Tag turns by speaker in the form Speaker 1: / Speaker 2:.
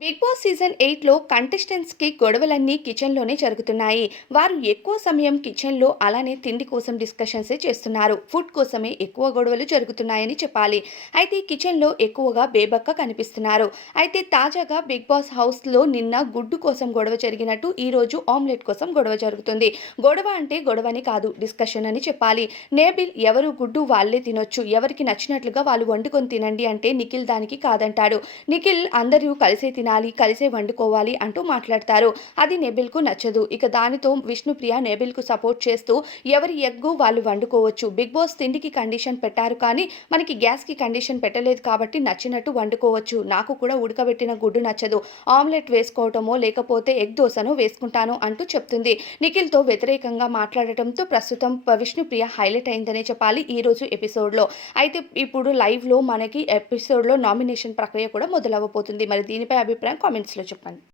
Speaker 1: Big boss season ఎయిట్లో కంటెస్టెంట్స్కి గొడవలన్నీ కిచెన్లోనే జరుగుతున్నాయి. వారు ఎక్కువ సమయం కిచెన్లో అలానే తిండి కోసం డిస్కషన్సే చేస్తున్నారు. ఫుడ్ కోసమే ఎక్కువ గొడవలు జరుగుతున్నాయని చెప్పాలి. అయితే కిచెన్లో ఎక్కువగా బేబక్క కనిపిస్తున్నారు. అయితే తాజాగా బిగ్ బాస్ హౌస్లో నిన్న గుడ్డు కోసం గొడవ జరిగినట్టు ఈరోజు ఆమ్లెట్ కోసం గొడవ జరుగుతుంది. గొడవ అంటే గొడవని కాదు డిస్కషన్ అని చెప్పాలి. నేబిల్ ఎవరు గుడ్డు వాళ్ళే తినొచ్చు. ఎవరికి నచ్చినట్లుగా వాళ్ళు వండుకొని తినండి అంటే నిఖిల్ దానికి కాదంటాడు. నిఖిల్ అందరూ కలిసే తినాలి కలిసే వండుకోవాలి అంటూ మాట్లాడతారు. అది నెబిల్కు నచ్చదు. ఇక దానితో విష్ణుప్రియ నెబిల్కు సపోర్ట్ చేస్తూ ఎవరి ఎగ్గు వాళ్ళు వండుకోవచ్చు. బిగ్ బాస్ తిండికి కండిషన్ పెట్టారు కానీ మనకి గ్యాస్కి కండిషన్ పెట్టలేదు కాబట్టి నచ్చినట్టు వండుకోవచ్చు. నాకు కూడా ఉడకబెట్టిన గుడ్డు నచ్చదు. ఆమ్లెట్ వేసుకోవటమో లేకపోతే ఎగ్ దోశను వేసుకుంటాను అంటూ చెప్తుంది. నిఖిల్తో వ్యతిరేకంగా మాట్లాడటంతో ప్రస్తుతం విష్ణుప్రియ హైలైట్ అయిందనే చెప్పాలి ఈ రోజు ఎపిసోడ్లో. అయితే ఇప్పుడు లైవ్లో మనకి ఎపిసోడ్లో నామినేషన్ ప్రక్రియ కూడా మొదలవ్వబోతుంది. మరి దీనిపై అభిప్రాయం కామెంట్స్లో చెప్పండి.